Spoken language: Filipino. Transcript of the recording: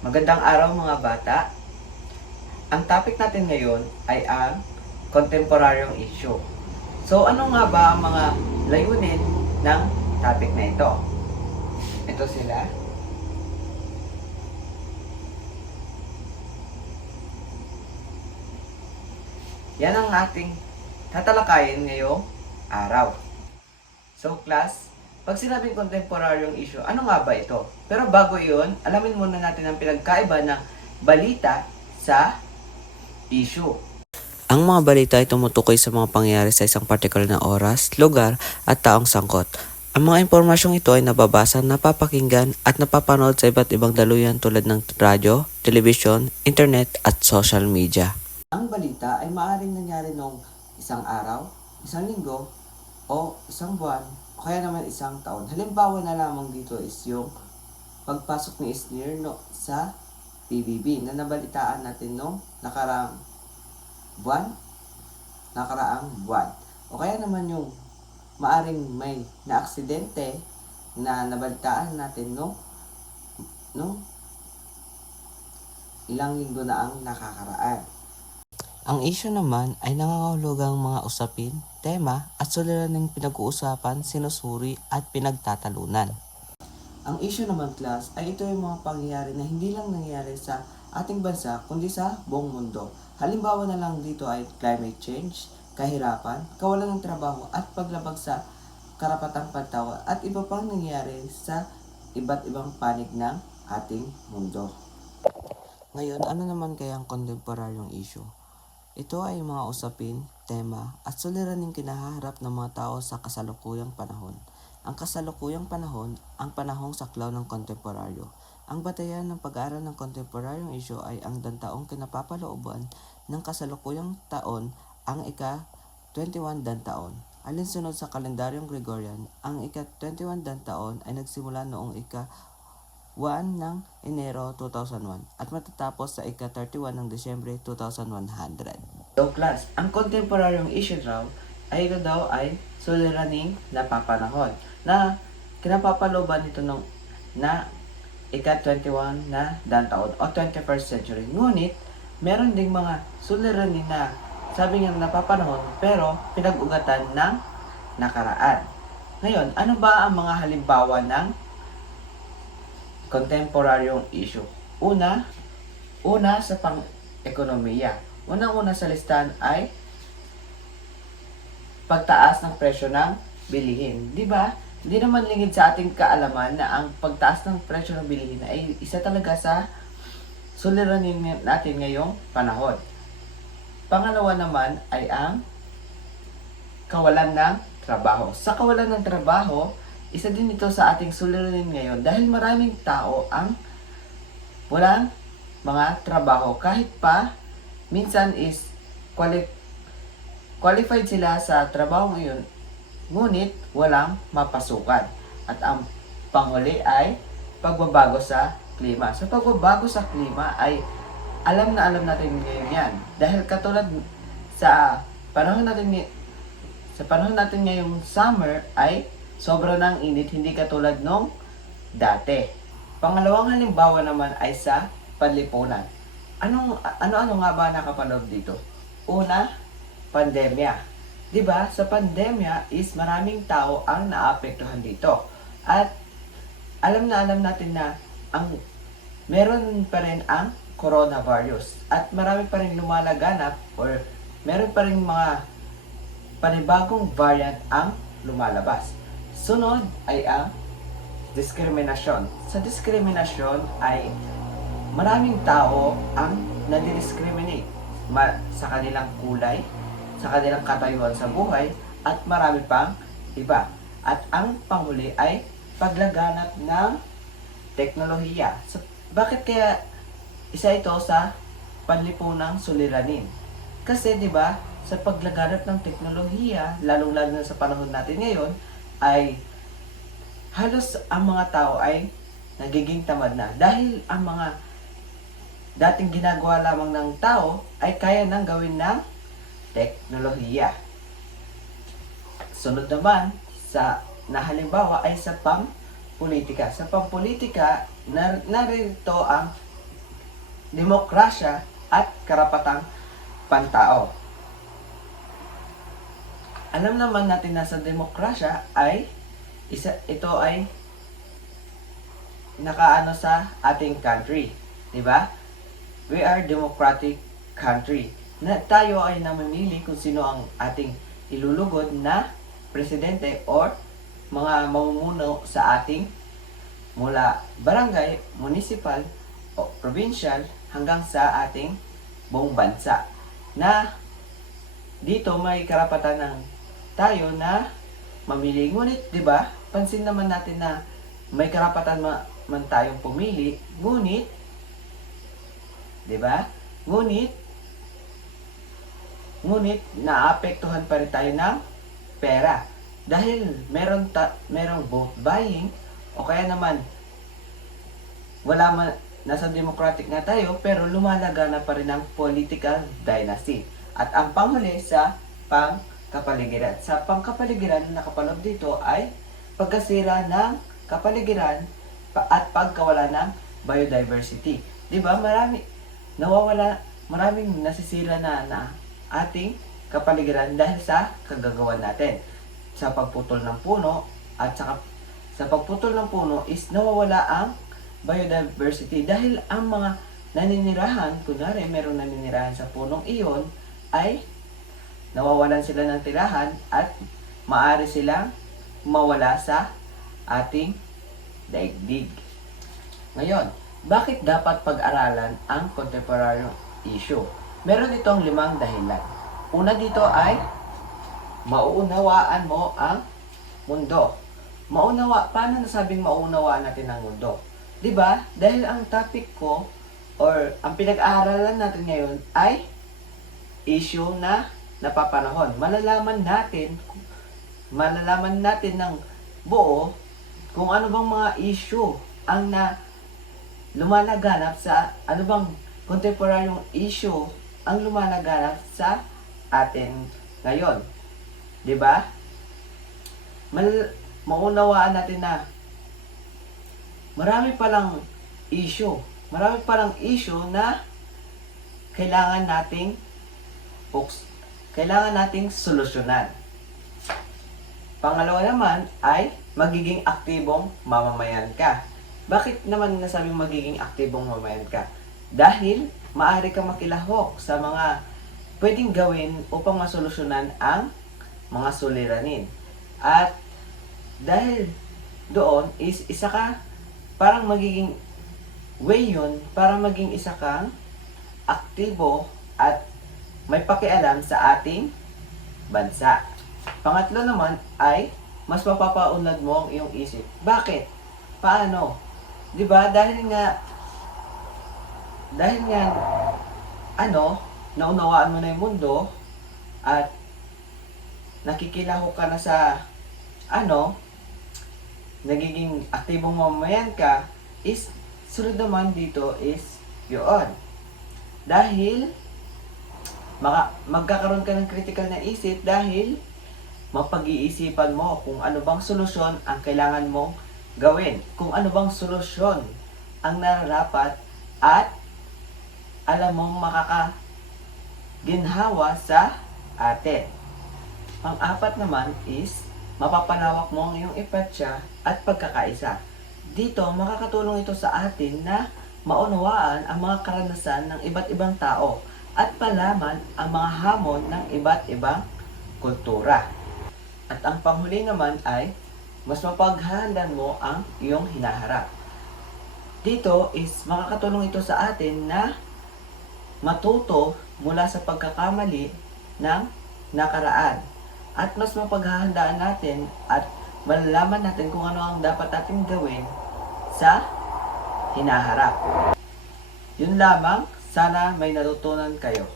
Magandang araw mga bata. Ang topic natin ngayon ay ang kontemporaryong issue. So ano nga ba ang mga layunin ng topic na ito? Ito sila. Yan ang ating tatalakayin ngayong araw. So class, pag sinabing kontemporaryong issue, ano nga ba ito? Pero bago iyon, alamin muna natin ang pinagkaiba ng balita sa issue. Ang mga balita ay tumutukoy sa mga pangyayari sa isang partikular na oras, lugar, at taong sangkot. Ang mga impormasyong ito ay nababasa, napapakinggan, at napapanood sa iba't ibang daluyan tulad ng radyo, telebisyon, internet, at social media. Ang balita ay maaaring nangyari noong isang araw, isang linggo, o isang buwan, o kaya naman isang taon. Halimbawa na lamang dito is yung pagpasok ni Isnir sa PBB na nabalitaan natin noong nakaraang buwan. O kaya naman yung maaring may na-aksidente na nabalitaan natin no ilang linggo na ang nakakaraan. Ang issue naman ay nangangahulugang mga usapin, tema, at suliraning pinag-uusapan, sinusuri, at pinagtatalunan. Ang issue naman class ay ito yung mga pangyayari na hindi lang nangyayari sa ating bansa kundi sa buong mundo. Halimbawa na lang dito ay climate change, kahirapan, kawalan ng trabaho at paglabag sa karapatang pantao at iba pang nangyayari sa iba't ibang panig ng ating mundo. Ngayon, ano naman kaya ang kontemporaryong issue? Ito ay mga usapin, tema, at suliraning kinahaharap ng mga tao sa kasalukuyang panahon. Ang kasalukuyang panahon, ang panahong saklaw ng kontemporaryo. Ang batayan ng pag-aaral ng kontemporaryong issue ay ang dantaong kinapapalooban ng kasalukuyang taon, ang ika-21 dantaon. Alinsunod sa kalendaryong Gregorian, ang ika-21 dantaon ay nagsimula noong ika-1 ng Enero 2001 at matatapos sa ika-31 ng Desyembre 2100. So class, ang kontemporaryong issue daw ay ito daw ay suliraning napapanahon na kinapapalooban nito nung na ika-21 na dantaon o 21st century. Ngunit, meron ding mga suliranin na sabi nga napapanahon pero pinag-ugatan ng nakaraan. Ngayon, ano ba ang mga halimbawa ng kontemporaryong issue? Una sa pang-ekonomiya. Unang-una sa listahan ay pagtaas ng presyo ng bilihin. Di ba? Hindi naman lingid sa ating kaalaman na ang pagtaas ng presyo ng bilihin ay isa talaga sa suliranin natin ngayong panahon. Pangalawa naman ay ang kawalan ng trabaho. Sa kawalan ng trabaho, isa din ito sa ating suliranin ngayon dahil maraming tao ang walang mga trabaho kahit pa minsan is qualified sila sa trabaho ngayon, ngunit walang mapasukan. At ang panghuli ay pagbabago sa klima. Sa pagbabago sa klima ay alam natin ngayon yan. Dahil katulad sa panahon natin ngayong summer ay sobra ng init, hindi katulad nung dati. Pangalawang halimbawa naman ay sa panlipunan. Ano nga ba nakapanood dito? Una, pandemya. 'Di ba? Sa pandemya is maraming tao ang naapektuhan dito. At alam natin na meron pa rin ang coronavirus at marami pa rin lumalaganap or meron pa rin mga panibagong variant ang lumalabas. Sunod ay ang diskriminasyon. Sa diskriminasyon ay maraming tao ang nadidiscriminate sa kanilang kulay, sa kanilang katayuan sa buhay, at marami pang iba. At ang panghuli ay paglaganap ng teknolohiya. So, bakit kaya isa ito sa panlipunang suliranin? Kasi 'di ba, sa paglaganap ng teknolohiya, lalong-lalo na sa panahon natin ngayon, ay halos ang mga tao ay nagiging tamad na dahil ang mga dating ginagawa lamang ng tao ay kaya nang gawin ng teknolohiya. Sunod naman na halimbawa ay sa pang-politika. Sa pang-politika, narito ang demokrasya at karapatang pantao. Alam naman natin na sa demokrasya ay ito ay nakaano sa ating country, di ba? We are democratic country. Na tayo ay namimili kung sino ang ating ilulugod na presidente or mga mamumuno sa ating mula barangay, municipal, o provincial hanggang sa ating buong bansa. Na dito may karapatan ng tayo na mamili. Ngunit, di ba, pansin naman natin na may karapatan man tayong pumili. Ngunit, di ba? Ngunit, naapektuhan pa rin tayo ng pera. Dahil merong vote buying o kaya naman nasa democratic na tayo pero lumalagana pa rin ang political dynasty. At ang panghuli sa pangkapaligiran. Sa pangkapaligiran na nakapaloob dito ay pagkasira ng kapaligiran at pagkawala ng biodiversity. Di ba? Maraming nasisira na ating kapaligiran dahil sa kagagawa natin. Sa pagputol ng puno at sa pagputol ng puno is nawawala ang biodiversity dahil ang mga naninirahan, kunwari merong naninirahan sa punong iyon, ay nawawalan sila ng tirahan at maaari silang mawala sa ating daigdig. Ngayon, bakit dapat pag-aralan ang contemporary issue? Meron itong 5 dahilan. Una dito ay mauunawaan mo ang mundo. Paano nasabing mauunawaan natin ang mundo? 'Di ba? Dahil ang topic ko or ang pinag-aaralan natin ngayon ay issue na napapanahon. Malalaman natin ng buo kung ano bang mga issue ang lumalaganap sa ano bang contemporary issue ang lumalaganap sa atin ngayon. 'Di ba? Maunawaan natin na marami palang issue na kailangan nating solusyonan. Pangalawa naman ay magiging aktibong mamamayan ka. Bakit naman nasabing magiging aktibong mamamayan ka? Dahil maaari kang makilahok sa mga pwedeng gawin upang masolusyonan ang mga suliranin. At dahil doon is isa ka, parang magiging way yun para maging isa kang aktibo at may pakialam sa ating bansa. Pangatlo naman ay mas mapapaunlad mo ang iyong isip. Bakit? Paano? 'Di ba? Dahil nga naunawaan mo na yung mundo at nakikilahok ka na sa nagiging aktibong mamamayan ka, is sunod naman dito is yun. Dahil magkakaroon ka ng critical na isip dahil mapag-iisipan mo kung ano bang solusyon ang kailangan mong gawin. Kung ano bang solusyon ang nararapat at alam mong makakaginhawa sa atin. Pang-apat naman is mapapalawak mo ang iyong empatya at pagkakaisa. Dito, makakatulong ito sa atin na maunawaan ang mga karanasan ng iba't ibang tao at palaman ang mga hamon ng iba't ibang kultura. At ang panghuli naman ay mas mapaghahandaan mo ang iyong hinaharap. Dito is makakatulong ito sa atin na matuto mula sa pagkakamali ng nakaraan. At mas mapaghahandaan natin at malalaman natin kung ano ang dapat natin gawin sa hinaharap. Yun lamang, sana may natutunan kayo.